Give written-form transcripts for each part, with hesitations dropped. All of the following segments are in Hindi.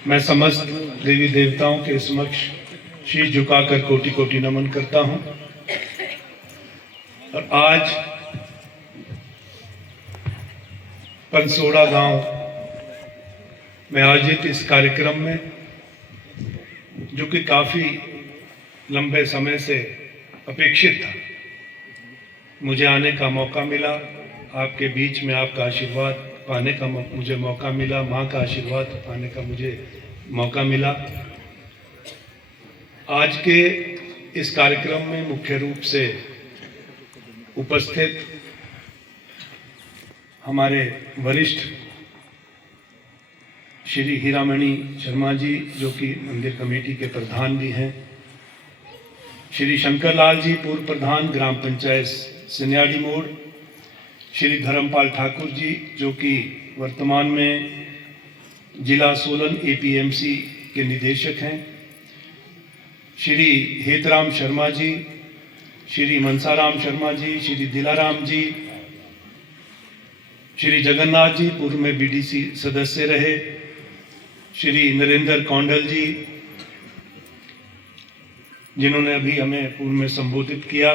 मैं समस्त देवी देवताओं के समक्ष शीश झुकाकर कोटि कोटि नमन करता हूं। और आज पनसोड़ा गांव में आयोजित इस कार्यक्रम में, जो कि काफी लंबे समय से अपेक्षित था, मुझे आने का मौका मिला। आपके बीच में आपका आशीर्वाद पाने का मुझे मौका मिला, माँ का आशीर्वाद पाने का मुझे मौका मिला। आज के इस कार्यक्रम में मुख्य रूप से उपस्थित हमारे वरिष्ठ श्री हीरामणि शर्मा जी, जो कि मंदिर कमेटी के प्रधान भी हैं, श्री शंकर लाल जी, पूर्व प्रधान ग्राम पंचायत सिन्याड़ी मोड़, श्री धर्मपाल ठाकुर जी, जो कि वर्तमान में जिला सोलन एपीएमसी के निदेशक हैं, श्री हेतराम शर्मा जी, श्री मनसाराम शर्मा जी, श्री दिलाराम जी, श्री जगन्नाथ जी, पूर्व में बीडीसी सदस्य रहे, श्री नरेंद्र कौंडल जी, जिन्होंने अभी हमें पूर्व में संबोधित किया,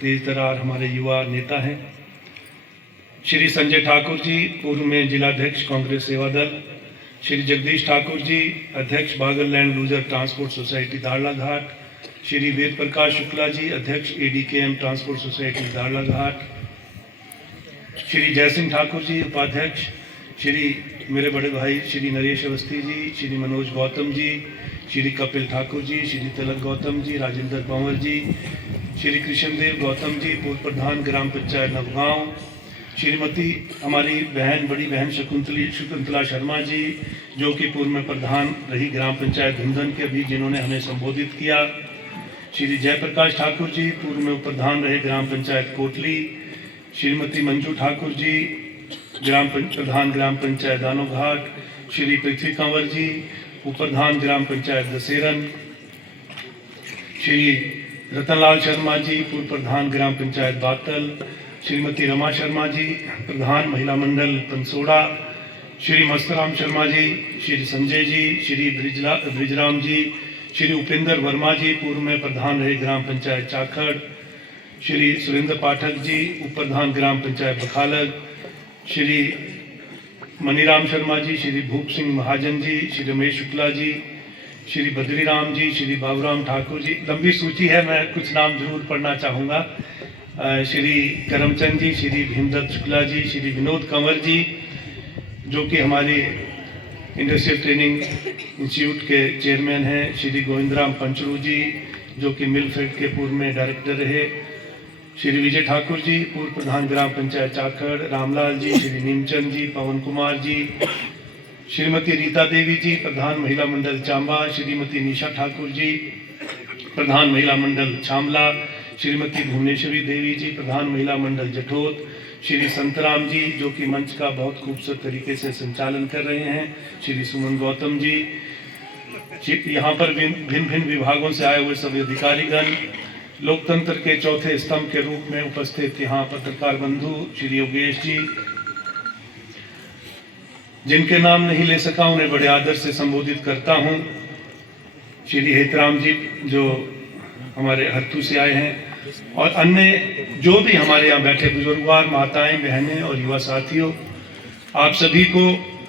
तेज तर्रार हमारे युवा नेता हैं, श्री संजय ठाकुर जी, पूर्व में जिलाध्यक्ष कांग्रेस सेवा दल, श्री जगदीश ठाकुर जी, अध्यक्ष Bagal land loser transport society Darla Ghat, Shri Ved Prakash Shukla ji, अध्यक्ष ADKM transport society Darla Ghat, Shri Jaisingh Thakur ji, उपाध्यक्ष, श्री मेरे बड़े भाई श्री नरेश अवस्थी जी, श्री मनोज गौतम जी, श्री कपिल ठाकुर जी, श्री तिलक गौतम जी, राजेंद्र पंवर जी, श्री कृष्णदेव गौतम जी, पूर्व प्रधान ग्राम पंचायत नवगांव, श्रीमती हमारी बहन, बड़ी बहन शकुंतला शर्मा जी, जो कि पूर्व में प्रधान रही ग्राम पंचायत धुंधन के, अभी जिन्होंने हमें संबोधित किया, श्री जयप्रकाश ठाकुर जी, पूर्व में प्रधान रहे ग्राम पंचायत कोटली, श्रीमती मंजू ठाकुर जी, प्रधान ग्राम पंचायत दानो घाट, श्री पृथ्वी कंवर जी, उप प्रधान ग्राम पंचायत दसेरन, श्री रतनलाल शर्मा जी, पूर्व प्रधान ग्राम पंचायत बातल, श्रीमती रमा शर्मा जी, प्रधान महिला मंडल पनसोड़ा, श्री मस्तराम शर्मा जी, श्री संजय जी, श्री ब्रिजराम जी, श्री उपेंद्र वर्मा जी, पूर्व में प्रधान रहे ग्राम पंचायत चाखड़, श्री सुरेंद्र पाठक जी, उप प्रधान ग्राम पंचायत बखालग, श्री मनीराम शर्मा जी, श्री भूप सिंह महाजन जी, श्री रमेश शुक्ला जी, श्री बद्रीराम जी, श्री बाबूराम ठाकुर जी, लंबी सूची है, मैं कुछ नाम जरूर पढ़ना चाहूँगा, श्री करमचंद जी, श्री भीमदत्त शुक्ला जी, श्री विनोद कंवर जी, जो कि हमारे इंडस्ट्रियल ट्रेनिंग इंस्टीट्यूट के चेयरमैन हैं, श्री गोविंदराम पंचरू जी, जो कि मिलफेड के पूर्व में डायरेक्टर रहे, श्री विजय ठाकुर जी, पूर्व प्रधान ग्राम पंचायत चाखड़, रामलाल जी, श्री नीमचंद जी, पवन कुमार जी, श्रीमती रीता देवी जी, प्रधान महिला मंडल चांबा, श्रीमती निशा ठाकुर जी, प्रधान महिला मंडल छामला, श्रीमती भुवनेश्वरी देवी जी, प्रधान महिला मंडल जठोत, श्री संतराम जी, जो कि मंच का बहुत खूबसूरत तरीके से संचालन कर रहे हैं, श्री सुमन गौतम जी, यहाँ पर भिन्न भिन्न विभागों से आए हुए सभी अधिकारीगण, लोकतंत्र के चौथे स्तंभ के रूप में उपस्थित यहाँ पत्रकार बंधु श्री योगेश जी, जिनके नाम नहीं ले सका उन्हें बड़े आदर से संबोधित करता हूँ, श्री हेतराम जी, जो हमारे हरतू से आए हैं, और अन्य जो भी हमारे यहाँ बैठे बुजुर्गवार, माताएं, बहनें और युवा साथियों, आप सभी को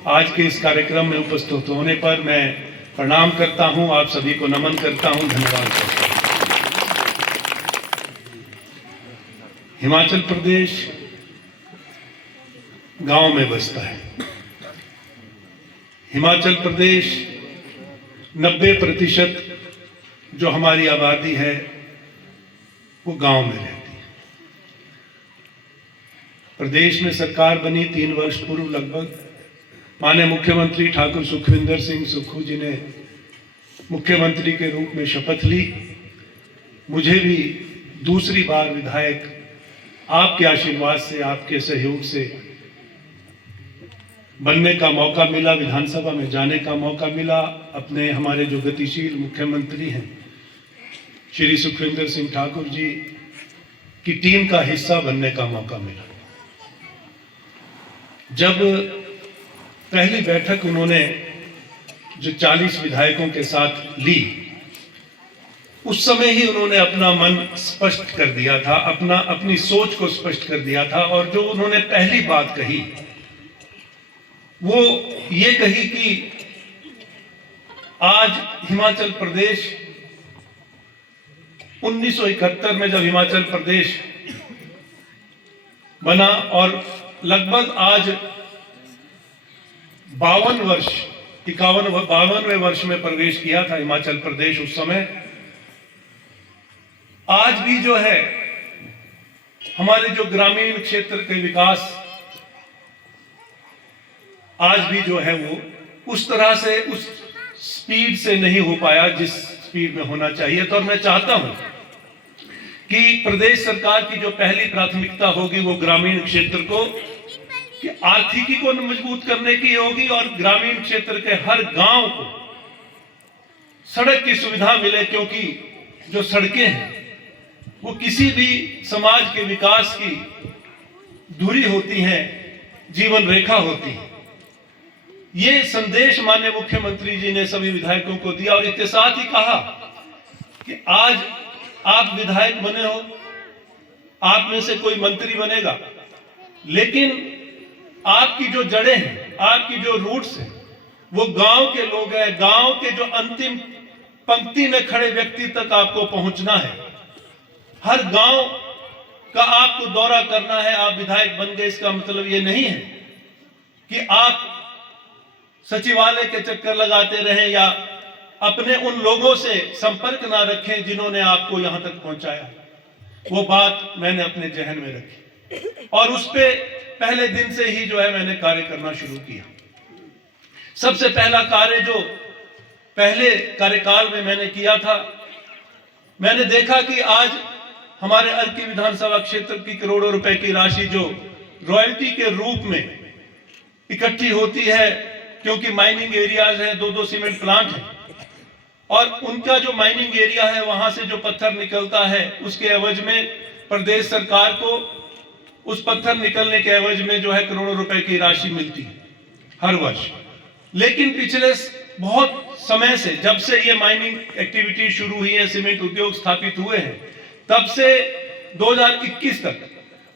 आज के इस कार्यक्रम में उपस्थित होने पर मैं प्रणाम करता हूं, आप सभी को नमन करता हूं, धन्यवाद करता हूं। हिमाचल प्रदेश गांव में बसता है। हिमाचल प्रदेश 90% जो हमारी आबादी है वो गांव में रहती है। प्रदेश में सरकार बनी 3 वर्ष पूर्व लगभग माननीय मुख्यमंत्री ठाकुर सुखविंदर सिंह सुक्खू जी ने मुख्यमंत्री के रूप में शपथ ली। मुझे भी दूसरी बार विधायक आपके आशीर्वाद से, आपके सहयोग से बनने का मौका मिला, विधानसभा में जाने का मौका मिला। अपने हमारे जो गतिशील मुख्यमंत्री हैं श्री सुखविंदर सिंह ठाकुर जी की टीम का हिस्सा बनने का मौका मिला। जब पहली बैठक उन्होंने जो 40 विधायकों के साथ ली, उस समय ही उन्होंने अपना मन स्पष्ट कर दिया था, अपनी सोच को स्पष्ट कर दिया था। और जो उन्होंने पहली बात कही वो ये कही कि आज हिमाचल प्रदेश 1971 में जब हिमाचल प्रदेश बना और लगभग आज 52वें वर्ष में प्रवेश किया था हिमाचल प्रदेश उस समय, आज भी जो है हमारे जो ग्रामीण क्षेत्र के विकास आज भी जो है वो उस तरह से, उस स्पीड से नहीं हो पाया जिस स्पीड में होना चाहिए। तो और मैं चाहता हूं कि प्रदेश सरकार की जो पहली प्राथमिकता होगी वो ग्रामीण क्षेत्र को, कि आर्थिकी को मजबूत करने की होगी और ग्रामीण क्षेत्र के हर गांव को सड़क की सुविधा मिले, क्योंकि जो सड़कें हैं वो किसी भी समाज के विकास की धुरी होती हैं, जीवन रेखा होती है। ये संदेश माननीय मुख्यमंत्री जी ने सभी विधायकों को दिया और इसके साथ ही कहा कि आज आप विधायक बने हो, आप में से कोई मंत्री बनेगा, लेकिन आपकी जो जड़ें हैं, आपकी जो रूट्स हैं, वो गांव के लोग हैं। गांव के जो अंतिम पंक्ति में खड़े व्यक्ति तक आपको पहुंचना है। हर गांव का आपको दौरा करना है। आप विधायक बन गए इसका मतलब ये नहीं है कि आप सचिवालय के चक्कर लगाते रहें या अपने उन लोगों से संपर्क ना रखें जिन्होंने आपको यहां तक पहुंचाया। वो बात मैंने अपने जहन में रखी और उस पे पहले दिन से ही जो है मैंने कार्य करना शुरू किया। सबसे पहला कार्य जो पहले कार्यकाल में मैंने किया था, मैंने देखा कि आज हमारे अर्की विधानसभा क्षेत्र की करोड़ों रुपए की राशि जो रॉयल्टी के रूप में इकट्ठी होती है, क्योंकि माइनिंग एरियाज है, 2-2 सीमेंट प्लांट है और उनका जो माइनिंग एरिया है वहां से जो पत्थर निकलता है उसके एवज में प्रदेश सरकार को उस पत्थर निकलने के एवज में जो है करोड़ों रुपए की राशि मिलती है हर वर्ष। लेकिन पिछले बहुत समय से, जब से ये माइनिंग एक्टिविटी शुरू हुई है, सीमेंट उद्योग स्थापित हुए हैं, तब से 2021 तक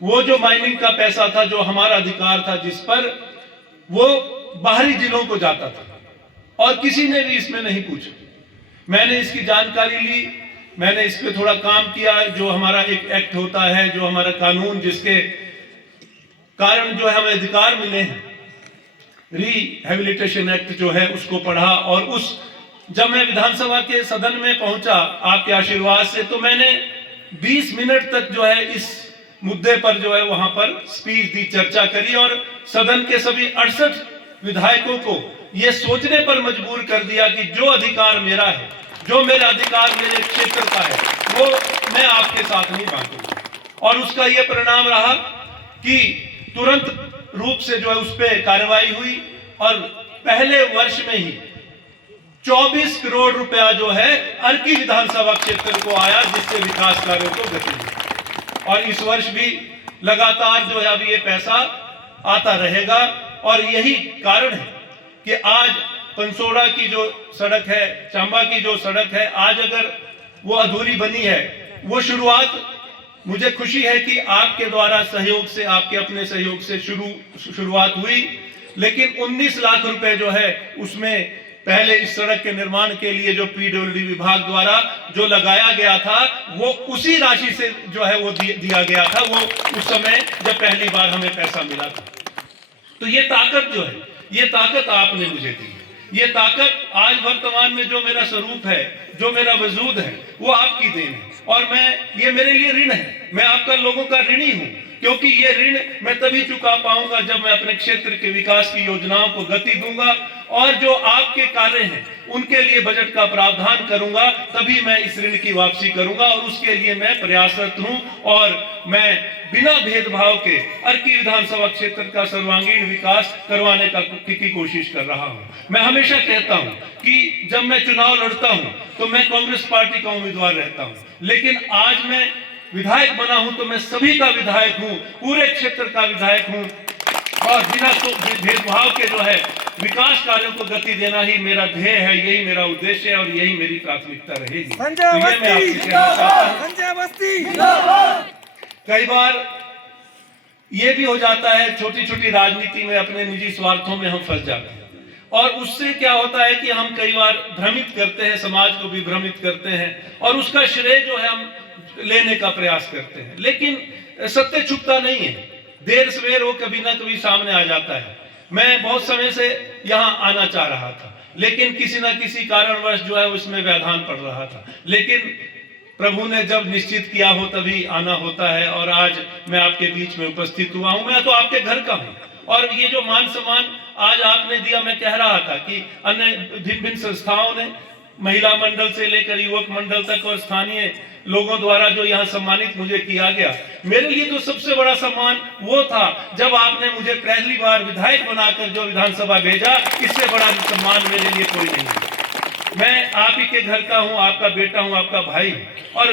वो जो माइनिंग का पैसा था, जो हमारा अधिकार था जिस पर, वो बाहरी जिलों को जाता था और किसी ने भी इसमें नहीं पूछा। मैंने इसकी जानकारी ली, मैंने इस पे थोड़ा काम किया। जो हमारा एक एक्ट होता है, जो हमारा कानून जिसके कारण जो है हमें अधिकार मिले हैं, रिहेबिलिटेशन एक्ट जो है, उसको पढ़ा और जब मैं विधानसभा के सदन में पहुंचा आपके आशीर्वाद से, तो मैंने 20 मिनट तक जो है इस मुद्दे पर जो है वहां पर स्पीच दी, चर्चा करी और सदन के सभी 68 विधायकों को यह सोचने पर मजबूर कर दिया कि जो अधिकार मेरा है, जो मेरा अधिकार मेरे क्षेत्र का है, वो मैं आपके साथ नहीं बांटूंगा। और उसका यह परिणाम रहा कि तुरंत रूप से जो है उस पर कार्रवाई हुई और पहले वर्ष में ही 24 करोड़ रुपया जो है अर्की विधानसभा क्षेत्र को आया, जिससे विकास कार्यों को गति मिली। और इस वर्ष भी लगातार जो है अब ये पैसा आता रहेगा और यही कारण है कि आज पंसोड़ा की जो सड़क है, चंबा की जो सड़क है, आज अगर वो अधूरी बनी है, वो शुरुआत मुझे खुशी है कि आपके द्वारा सहयोग से, आपके अपने सहयोग से शुरुआत हुई, लेकिन 19 लाख रुपए जो है उसमें पहले इस सड़क के निर्माण के लिए जो पीडब्ल्यूडी विभाग द्वारा जो लगाया गया था, वो उसी राशि से जो है वो दिया गया था, वो उस समय जब पहली बार हमें पैसा मिला था। तो ये ताकत जो है, ये ताकत आपने मुझे दी है। ये ताकत आज वर्तमान में जो मेरा स्वरूप है, जो मेरा वजूद है, वो आपकी देन है और ये मेरे लिए ऋण है। मैं आपका लोगों का ऋणी हूं, क्योंकि ये ऋण मैं तभी चुका पाऊंगा जब मैं अपने क्षेत्र के विकास की योजनाओं को गति दूंगा और जो आपके कार्य हैं उनके लिए बजट का प्रावधान करूंगा, तभी मैं इस ऋण की वापसी करूंगा और उसके लिए मैं प्रयासरत हूं और मैं बिना भेदभाव के अर्की विधानसभा क्षेत्र का सर्वांगीण विकास करवाने की कोशिश कर रहा हूं। मैं हमेशा कहता हूं कि जब मैं चुनाव लड़ता हूं तो मैं कांग्रेस पार्टी का उम्मीदवार रहता हूं, लेकिन आज मैं विधायक बना हूं तो मैं सभी का विधायक हूं, पूरे क्षेत्र का विधायक हूं। और बिना भेदभाव के जो है विकास कार्यों को गति देना ही मेरा ध्येय है, यही मेरा उद्देश्य है और यही मेरी प्राथमिकता रहेगी। तो ये मैं आपसे कहना चाहता हूं। कई बार ये भी हो जाता है, छोटी छोटी राजनीति में अपने निजी स्वार्थों में हम फंस जाते हैं और उससे क्या होता है कि हम कई बार भ्रमित करते हैं, समाज को भी भ्रमित करते हैं और उसका श्रेय जो है हम लेने का प्रयास करते हैं। लेकिन सत्य छुपता नहीं है, देर सवेर वो कभी ना कभी सामने आ जाता है। मैं बहुत समय से यहाँ आना चाह रहा था, लेकिन किसी ना किसी कारणवश जो है उसमें व्यवधान पड़ रहा था, लेकिन प्रभु ने जब निश्चित किया हो तभी आना होता है और आज मैं आपके बीच में उपस्थित हुआ हूं। मैं तो आपके घर का हूं और ये जो मान सम्मान आज आपने दिया, मैं कह रहा था कि अन्य भिन्न भिन्न संस्थाओं ने, महिला मंडल से लेकर युवक मंडल तक और स्थानीय लोगों द्वारा जो यहाँ सम्मानित मुझे किया गया, मेरे लिए तो सबसे बड़ा सम्मान वो था जब आपने मुझे पहली बार विधायक बनाकर जो विधानसभा भेजा। इससे बड़ा सम्मान मेरे लिए कोई नहीं है। मैं आप ही के घर का हूं, आपका बेटा हूं, आपका भाई हूं और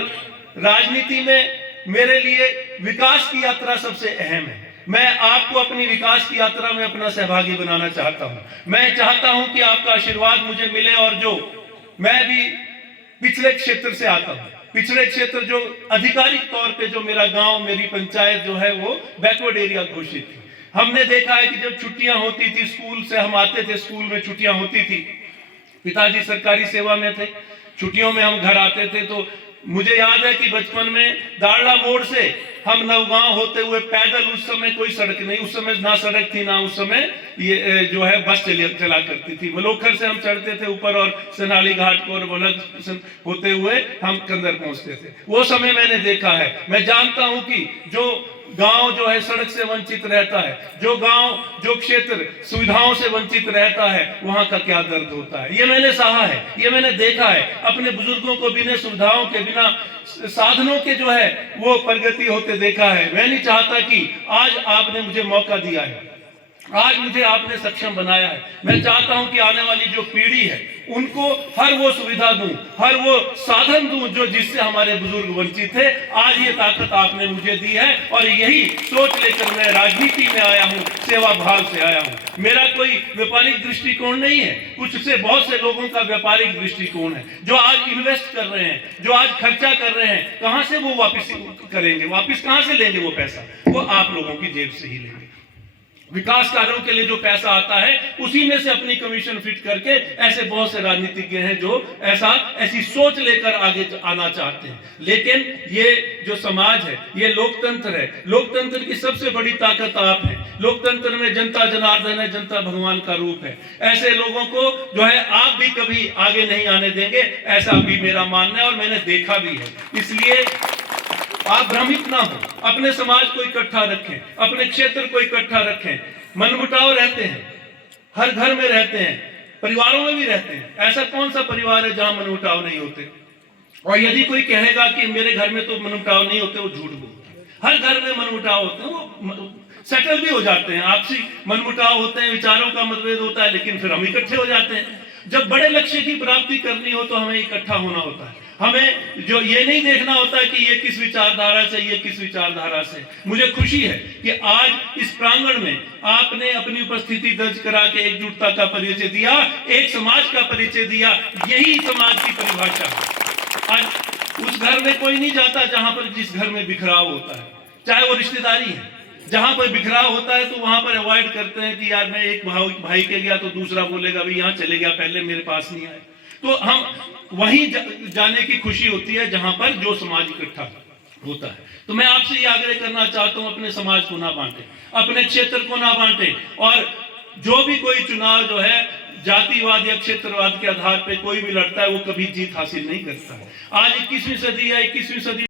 राजनीति में मेरे लिए विकास की यात्रा सबसे अहम है। मैं आपको अपनी विकास की यात्रा में अपना सहभागी बनाना चाहता हूं। मैं चाहता हूं कि आपका आशीर्वाद मुझे मिले और जो मैं भी पिछड़े क्षेत्र से आता हूं, पिछड़े क्षेत्र जो आधिकारिक तौर पे जो मेरा गांव, मेरी पंचायत जो है वो बैकवर्ड एरिया घोषित थी। हमने देखा है कि जब छुट्टियां होती थी, स्कूल से हम आते थे, स्कूल में छुट्टियां होती थी, पिताजी सरकारी सेवा में थे, छुट्टियों में हम घर आते थे तो मुझे याद है कि बचपन में दाड़ला मोड़ से हम नवगांव होते हुए पैदल, उस समय कोई सड़क नहीं, उस समय ना सड़क थी ना उस समय ये जो है बस चला करती थी। मलोखर से हम चढ़ते थे ऊपर और सेनाली घाट को और वलग होते हुए हम कंदर पहुंचते थे। वो समय मैंने देखा है। मैं जानता हूं कि जो गांव जो है सड़क से वंचित रहता है, जो गांव, जो क्षेत्र सुविधाओं से वंचित रहता है, वहां का क्या दर्द होता है। ये मैंने सहा है, ये मैंने देखा है। अपने बुजुर्गों को बिना सुविधाओं के, बिना साधनों के जो है वो प्रगति होते देखा है। मैं नहीं चाहता कि आज आपने मुझे मौका दिया है, आज मुझे आपने सक्षम बनाया है। मैं चाहता हूं कि आने वाली जो पीढ़ी है उनको हर वो सुविधा दूं, हर वो साधन दूं जो जिससे हमारे बुजुर्ग वंचित थे। आज ये ताकत आपने मुझे दी है और यही सोच लेकर मैं राजनीति में आया हूं, सेवा भाव से आया हूं। मेरा कोई व्यापारिक दृष्टिकोण नहीं है, कुछ से बहुत से लोगों का व्यापारिक दृष्टिकोण है जो आज इन्वेस्ट कर रहे हैं, जो आज खर्चा कर रहे हैं। कहां से वो वापिस करेंगे, वापिस कहां से लेंगे वो पैसा? वो आप लोगों की जेब से ही लेंगे। विकास कार्यों के लिए जो पैसा आता है उसी में से अपनी कमीशन फिट करके ऐसे बहुत से राजनीतिज्ञ हैं जो ऐसी सोच लेकर आगे आना चाहते हैं। लेकिन ये जो समाज है, ये लोकतंत्र है, लोकतंत्र की सबसे बड़ी ताकत आप है। लोकतंत्र में जनता जनार्दन है, जनता भगवान का रूप है। ऐसे लोगों को जो है आप भी कभी आगे नहीं आने देंगे, ऐसा भी मेरा मानना है और मैंने देखा भी है। इसलिए आप भ्रमित ना हो, अपने समाज को इकट्ठा रखें, अपने क्षेत्र को इकट्ठा रखें। मनमुटाव रहते हैं, हर घर में रहते हैं, परिवारों में भी रहते हैं। ऐसा कौन सा परिवार है जहां मनमुटाव नहीं होते? और यदि कोई कहेगा कि मेरे घर में तो मनमुटाव नहीं होते, वो झूठ बोलता है। हर घर में मनमुटाव होते हैं, वो सेटल भी हो जाते हैं, आपसी मनमुटाव होते हैं, विचारों का मतभेद होता है, लेकिन फिर हम इकट्ठे हो जाते हैं। जब बड़े लक्ष्य की प्राप्ति करनी हो तो हमें इकट्ठा होना होता है। हमें जो ये नहीं देखना होता कि ये किस विचारधारा से, ये किस विचारधारा से। मुझे खुशी है कि आज इस प्रांगण में आपने अपनी उपस्थिति दर्ज करा के एकजुटता का परिचय दिया, एक समाज का परिचय दिया। यही समाज की परिभाषा है। आज उस घर में कोई नहीं जाता जहां पर, जिस घर में बिखराव होता है, चाहे वो रिश्तेदारी है। जहां पर बिखराव होता है तो वहां पर अवॉइड करते हैं कि यार मैं एक भाई के गया तो दूसरा बोलेगा भाई यहाँ चले गया, पहले मेरे पास नहीं आए। तो हम वहीं जाने की खुशी होती है जहां पर जो समाज इकट्ठा होता है। तो मैं आपसे ये आग्रह करना चाहता हूं, अपने समाज को ना बांटे, अपने क्षेत्र को ना बांटे। और जो भी कोई चुनाव जो है जातिवाद या क्षेत्रवाद के आधार पर कोई भी लड़ता है, वो कभी जीत हासिल नहीं करता है। आज 21वीं सदी है, 21वीं सदी